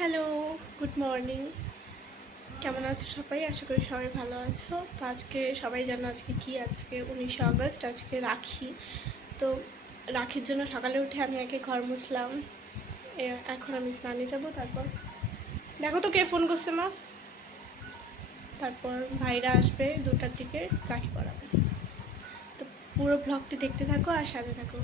Hello good morning কেমন আছো সবাই? আশা করি সবাই ভালো আছো। তো আজকে সবাই জানো আজকে কি? আজকে উনিশে আগস্ট, আজকে রাখি। তো রাখির জন্য সকালে উঠে আমি আগে ঘর মুছলাম। এখন আমি স্নানে যাব, তারপর দেখো তো কে ফোন করছে মা। তারপর ভাইরা আসবে দুটার দিকে, রাখি পড়াবে তো পুরো ব্লগটি দেখতে থাকো আর সাথে থাকো।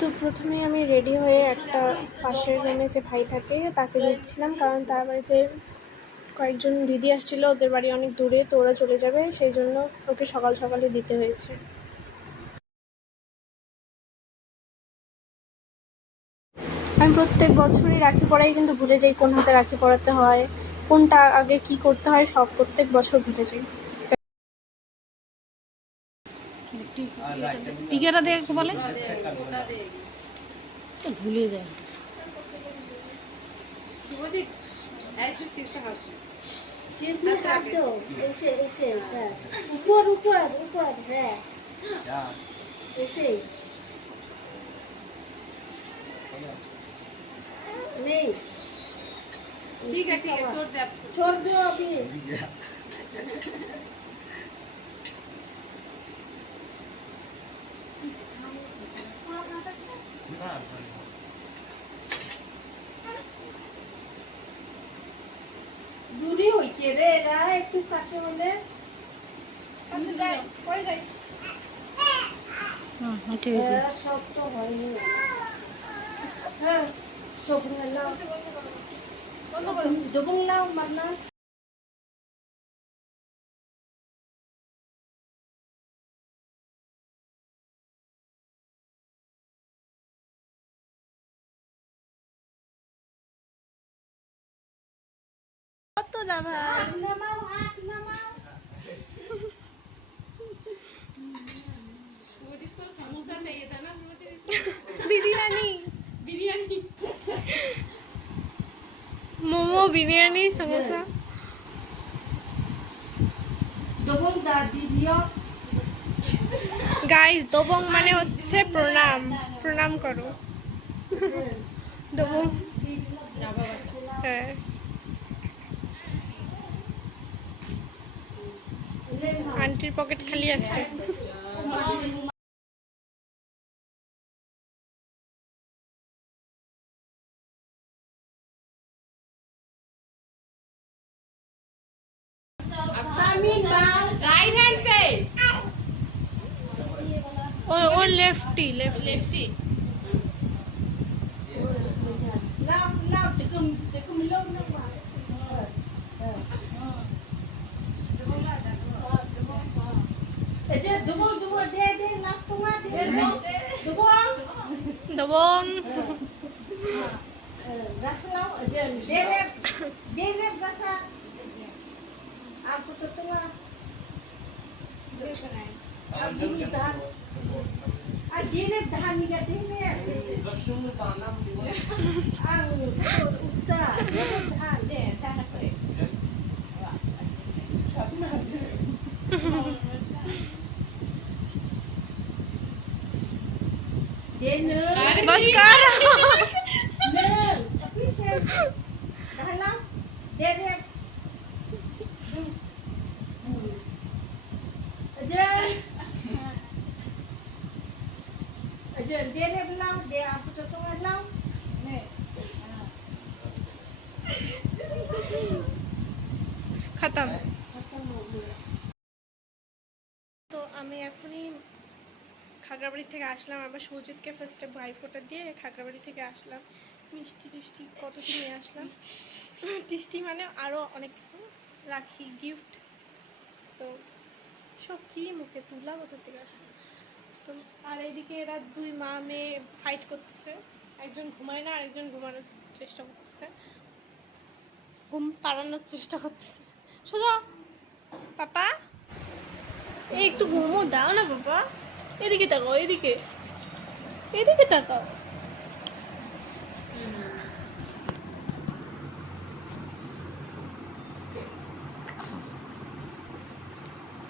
তো প্রথমে আমি রেডি হয়ে একটা পাশের রুমে যে ভাই থাকে, তাকে দিচ্ছিলাম কারণ তার বাড়িতে কয়েকজন দিদি আসছিল, ওদের বাড়ি অনেক দূরে, তো ওরা চলে যাবে। সেই জন্য ওকে সকাল সকালে দিতে হয়েছে। আমি প্রত্যেক বছরই রাখি পড়াই, কিন্তু ভুলে যাই কোন হাতে রাখি পড়াতে হয়, কোনটা আগে কি করতে হয়, সব প্রত্যেক বছর ভুলে যাই। টিকাটা দিয়ে একটু বলে তো ভুলে যায় शुभजीत ऐसे सिर पे हाथ सिर में हाथ दो ऐसे ऐसे ऊपर ऊपर ऊपर ऊपर है ऐसे नहीं ठीक है ठीक है छोड़ दे आप छोड़ दो अभी দূরে হইছে রে এরা একটু কাছে হলে। শক্ত হয়নি হ্যাঁ শক্ত হলো দবং নাও। মান্না তো না ভাই? বিরিয়ানি। বিরিয়ানি মোমো, বিরিয়ানি, সমোসা। গাইস দবং মানে হচ্ছে প্রণাম। প্রণাম করো। দবং। হ্যাঁ। আন্টির পকেট খালি আছে তামিন বাও राइट हैंड से ও ও লেফটি লেফট लेफ्टी গাছলাও যে দে রে দে রে গাছা আর কত তোমা আর গুরু ধান আর দে রে ধান নিগা দে রে আর উত্তা দে রে ধান দে ধান করে দে নে बस তো আমি এখনই খাগড়াবাড়ি থেকে আসলাম। আবার সুজিৎকে ফার্স্টে ভাইফোটা দিয়ে খাগড়াবাড়ি থেকে আসলাম। মিষ্টি টিষ্টি কত কি নিয়ে আসলাম? টিষ্টি মানে আরও অনেক কিছু। রাখি গিফট তো সব কি মুখে তুলা কোথা থেকে আসলো? তো আর এইদিকে এরা দুই মা মেয়ে ফাইট করতেছে। একজন ঘুমায় না, আরেকজন ঘুমানোর চেষ্টা করতেছে। ঘুম পাড়ানোর চেষ্টা করতেছে। সোজা। পাপা, এই একটু ঘুমো, দাও না বাবা এদিকে তাকাও, এদিকে। এদিকে তাকাও।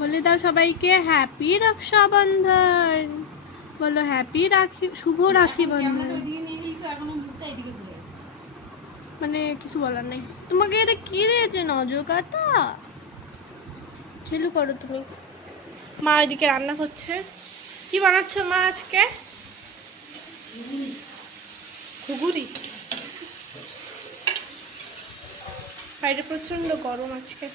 বলে দাও সবাইকে হ্যাপি রক্ষাবন্ধন বলো হ্যাপি রাখি শুভ রাখি বন্ধন মানে কিছু বলার নেই। তোমাকে এটা কি দিয়েছে নজর কাটা ছেলু করো তুমি। মা এদিকে রান্না করছে। কি বানাচ্ছ মা আজকে? ঘুগুরি বাইরে প্রচণ্ড গরম আজকে।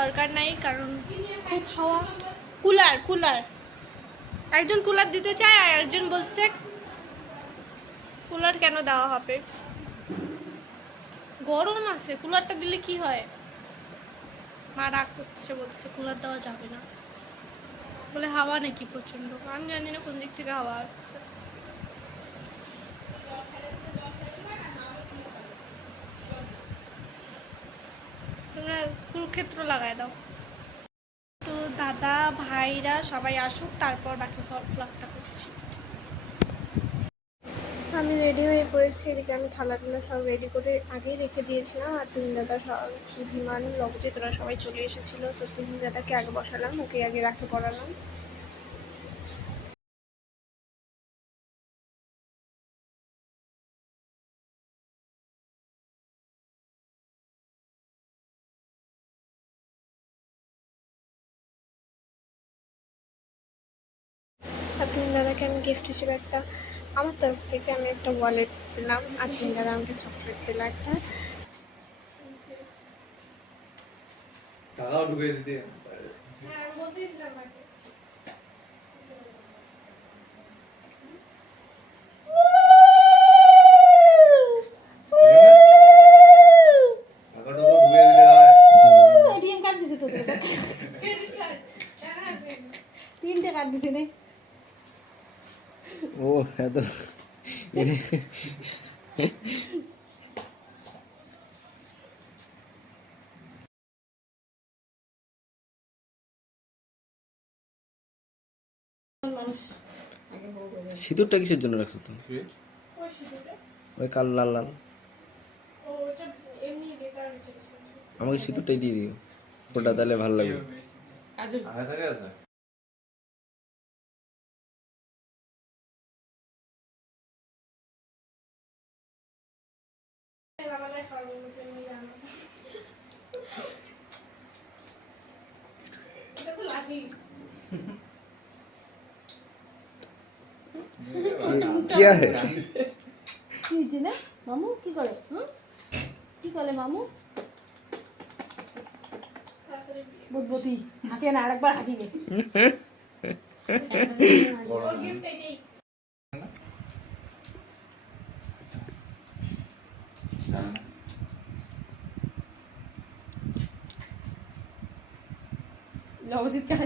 দরকার নাই, কারণ খুব হাওয়া। Cooler cooler. একজন কুলার দিতে চায় আর একজন বলছে কুলার কেন দেওয়া হবে? গরম আছে, কুলারটা দিলে কি হয়? মা রাগ করছে, বলছে কুলার দেওয়া যাবে না। বলে হাওয়া নাকি প্রচণ্ড আমি জানি না কোন দিক থেকে হাওয়া আসছে। তোমরা কুরুক্ষেত্র লাগায় দাও। তো দাদা, ভাইরা সবাই আসুক, তারপর বাকি ফ্লগটা করছি। আমি রেডি হয়ে পড়েছি, এদিকে আমি থালা টালা সব রেডি করে আগেই রেখে দিয়েছিলাম, আর তুমি দাদা সব ধীমান লগজে তোরা সবাই চলে এসেছিল, তো তুমি দাদাকে আগে বসালাম, ওকে আগে রাখে পড়ালাম। গিফট হিসেবে একটা আমার তরফ থেকে আমি একটা ওয়ালেট দিলাম। আর তিন দাদা আমাকে চকলেট দিল একটা। টাকাও ঢুকে দিতে টাকাটা তো ঢুকে দিতে হয়। এটিএম কার্ড দিছে তো তিনটে কার্ড দিছে রে ও এত সিঁদুরটা কিসের জন্য রাখছো তুমি? ওই কাল লাল লাল। আমাকে সিঁদুরটাই দিয়ে দিও। ওটা তাহলে ভালো লাগবে। হয়েছে না মামু কি করে? হুম? কি করে মামু? তাড়াতাড়ি দিয়ে। বুদবুতি হাসি না আরেকবার হাসি নে। ওর gift এটাই।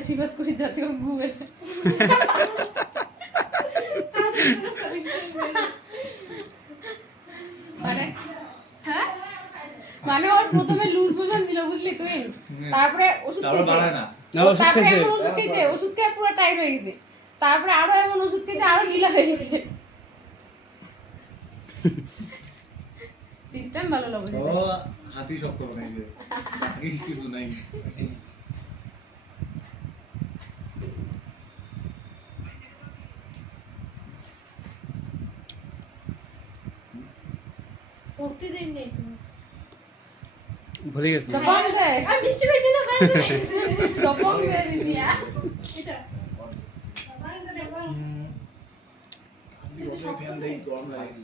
আশীর্বাদ করি যাতে ও ঘুমে মানে হ্যাঁ? মানে ওর প্রথমে লুজ মোশন ছিল বুঝলি তুই? তারপরে। ওষুধ খেয়েছে। ওষুধ খেয়ে পুরো টাইট হয়ে গেছে। তারপরে আরও এমন ওষুধ খেয়েছে আরও লীলা হয়ে গেছে। সিস্টেম ভালো লাগবে ও হাতি শক্ত বানাইছে বাকি কিছু নাই প্রতিদিন নেই তুমি। ভুলে গেছি দপং দে আর মিষ্টি পেয়েছি না, বাইরে থেকে। দপং দে দিয়া এটা। ফ্যান দেই গরম লাগে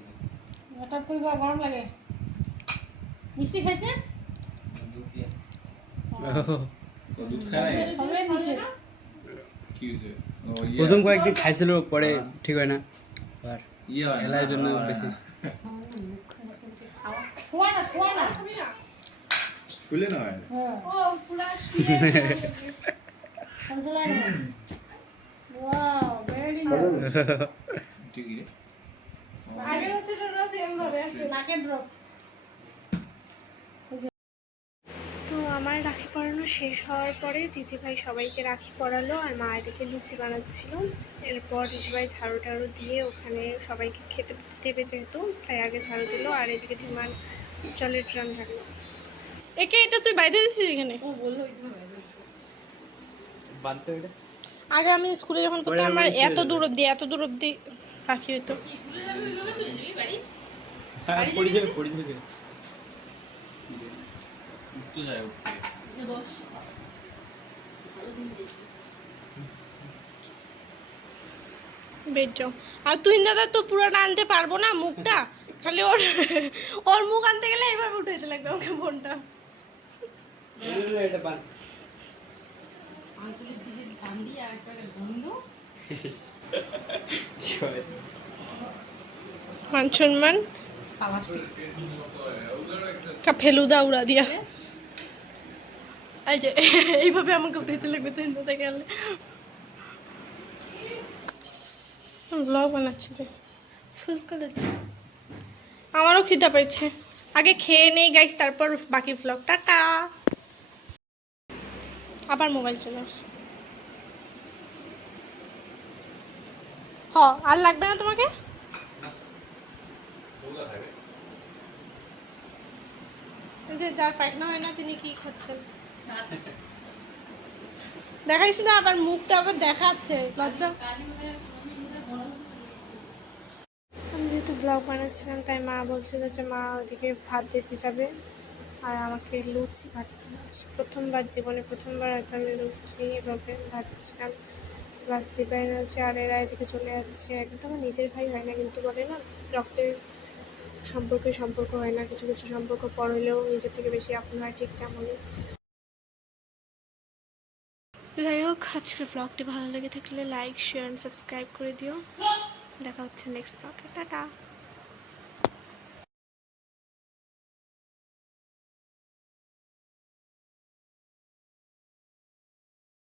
হঠাৎ করে গরম গরম লাগে মিষ্টি খাইছে? তো দুধ খায় না প্রথম কয়েকদিন খাইছিল পরে ঠিক হয় না। আর ইয়ে হয় এলার জন্য বেশি? শুলে না হয়? হ্যাঁ। আগের। নাকের ড্রপ তো আমার রাখি পরানো শেষ হওয়ার পরে দিদিভাই সবাইকে রাখি পরালো আর মা এদিকে লুচি বানাচ্ছিল। এরপর দিদিভাই ঝাড়ু টাড়ু দিয়ে ওখানে সবাইকে খেতে দেবে যেহেতু তাই আগে ঝাড়ু দিল আর এদিকে ধীমান জলের ড্রাম ঢাকলো একে এটা তুই বাইরে দিছিস এখানে? ও বলল বানতে আগে আমি স্কুলে যখন পড়তাম আমার এত দূর অব্দি এত দূর অব্দি পাখি হতো যাবে পড়ে পড়ে যাবে উঠতে যায় উঠতে বস। ভালো দিন দেখছি বেড আর তুই দাদা তো পুরো আনতে পারব না মুখটা। খালি ওর ওর মুখ আনতে গেলে এইভাবে উঠেছে লাগবে ওকে ফোনটা। মান সম্মান। ফেলুদা উড়া দিয়া। এই যে এইভাবে আমাকে উঠাইতে লাগবে তুই দাদা গেলে ব্লগ বানাচ্ছি রে ফুল কালাচ্ছে আমারও খিদা পাইছে আগে খেয়ে নেই গাইস তারপর বাকি ব্লগ টাটা আবার মোবাইল চলে আস হ আর লাগবে না তোমাকে যে যার পায়খানা হয় না তিনি কি খাচ্ছেন দেখাইস না, আবার মুখটা আবার দেখাচ্ছে, লজ্জা। আমি যেহেতু ব্লগ বানাচ্ছিলাম, তাই মা বলছিল যে মা ওদিকে ভাত দিতে যাবে আর আমাকে লুচি ভাজতে বলছে। প্রথমবার জীবনে, প্রথমবার হয়তো আমি লুচি এভাবে ভাজছিলাম ভাজতে পারি না হচ্ছে আর এরা এদিকে চলে যাচ্ছে। একদম আমার নিজের ভাই হয় না, কিন্তু বলে না, রক্তের সম্পর্কে সম্পর্ক হয় না, কিছু কিছু সম্পর্ক পর হলেও নিজের থেকে বেশি আপন হয় ঠিক তেমনই। আজকের ব্লগটি ভালো লেগে থাকলে লাইক শেয়ার সাবস্ক্রাইব করে দিও। দেখা হচ্ছে নেক্সট ব্লগে টাটা।